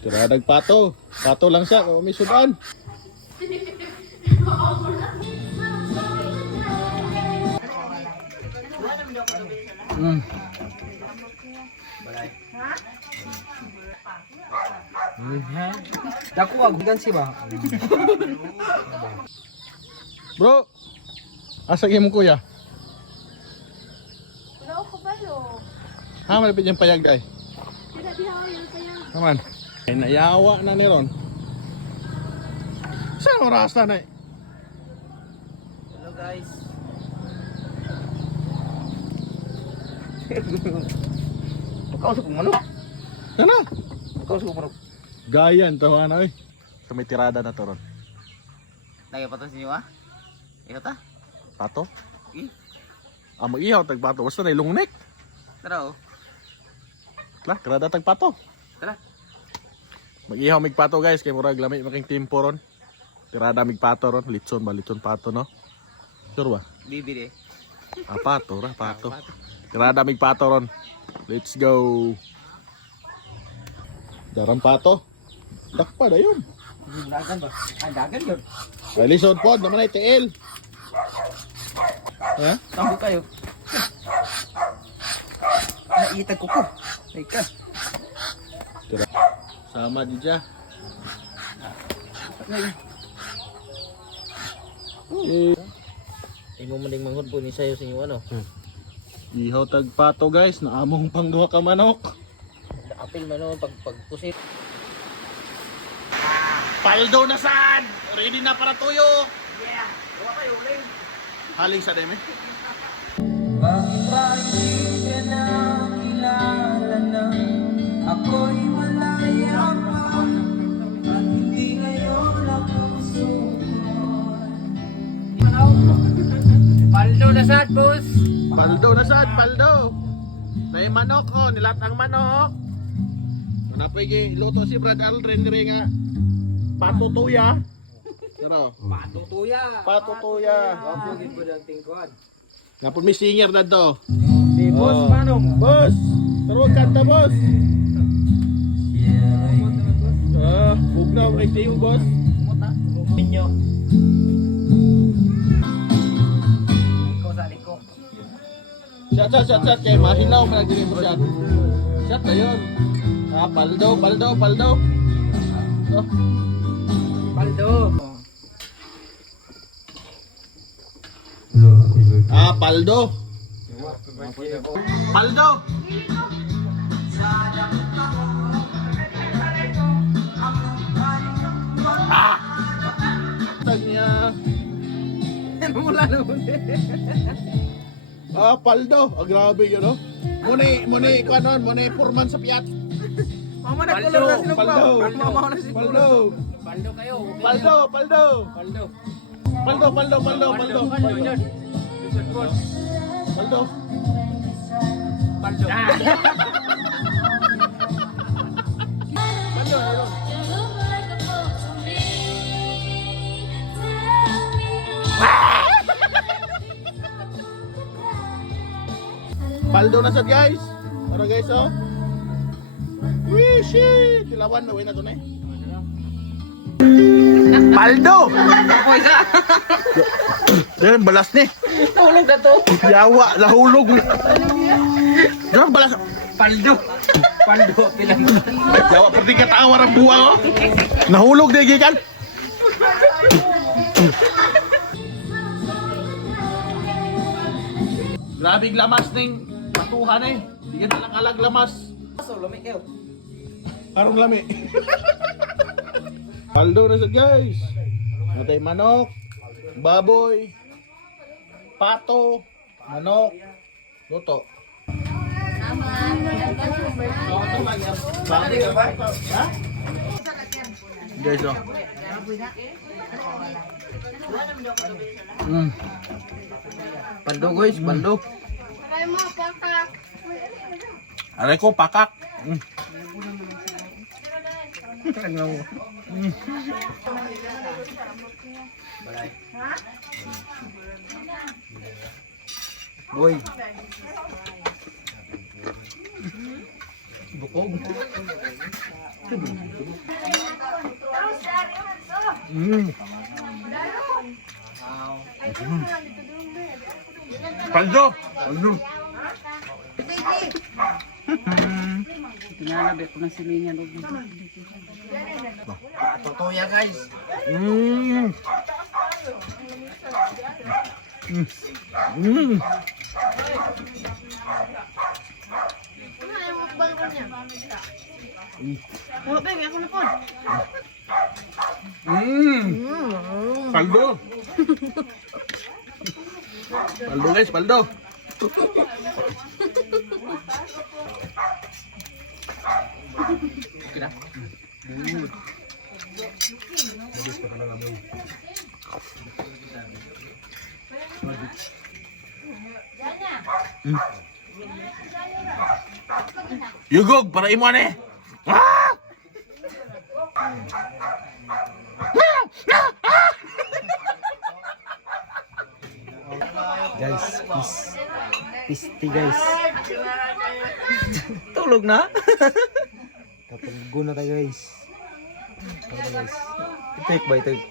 Tiradag pato. Pato lang siya kung may sudan. Dako agudan si ba? Bro, asa mo kuya? Wala ko ba lo? Ha, malapit yung payag ay. Tidak dihaw yun kaya. Naman. Ay, nayawa na ni Ron. Saan oras na eh? Hello guys. Makausap ko manok. Sana? Makausap ko manok. Gayan, tawa na eh. Ito may tirada na to Ron. Lagi pa to sa inyo ah. Ikaw ta? Pato? Eh. Mag-ihaw tagpato. Basta na ilungnik. Tara oh. Tla, tirada tagpato. Tara. Mag-ihaw migpato guys. Kaya murag lamay making timpo Ron. Tirada migpato Ron. Litson ba? Litson pato no? Sure ba? Bibili. Pato ra, pato. Tirada migpato Ron. Let's go. Daran pato. Dakpa na yun. Dagan ba? Ah, dagan yun. Ay, lisod po. Naman ay tiil. Ha? Tambo kayo. Naitag ko po. Ika. Tira. Sama di dya. Imo maning manghod po ni sayo sa inyo ano. Ihaw tagpato guys. Naamong pang duha ka manok. Apil man no pagpusit. Paldo na saan? Ready na para tuyo. Yeah. Wala kayo, Ling. Haling sa deme. Bakit ba hindi ka na kilala na ako'y malaya pa at hindi ngayon ako sukot? Paldo na sad, boss. Paldo na saan? Paldo. May manok oh. Nilatang manok. Ano pa luto si Brad Aldrin diri nga. Patutuya. Ano? Patutuya. Patutuya. Wapo gid mo dang tingkod. Napon may singer na to. Si boss Oh. manong. Boss! Taro kanta boss! Huwag na, break tayo boss. Kumuta? Ninyo. Ikaw sa liko. Shot. Kaya mahilaw mo nagdiri mo shot. Shot na yun. Paldo. Oh. Paldo. Paldo. Paldo. Tag niya. Ano mula naman Paldo. Grabe yun, no? Muni, kanon, muni, purman sa piyat. Mama na Paldo, kulong na sinugbaw. Paldo. Mama na si Paldo. Paldo kayo. Paldo. Paldo. Paldo. Yun. Paldo. Paldo. Paldo na sad guys. Para guys oh. Shit. Tilawan na na to na eh. Paldo. Yan balas ni. Tulog na to. Yawa nahulog. Yan balas. Paldo. Paldo. Pilang. Yawa perti katawa ra buwa oh. Nahulog di gikan. Grabe lamas ning patuhan eh. Di ka lang alag lamas. So, lumik kayo. Arong lami. Paldo na sad guys. Natay manok, baboy, pato, manok, luto. Ha? Guys oh. Paldo guys, paldo. Aray mo, pakak. Aray ko pakak. Boy. Bukog. Mm. Paldo! Paldo! Tinalabi ko ng silingan. Tutuya guys. Mm. Mm. Ano yung mukbang ko niya? Wala ba yung ako na po? Mm. Paldo! Paldo guys, paldo! Okay na. Yugog, para imo ni. Ah! Guys, pisti guys. Tulog na? Tapos na tayo guys. Take by take.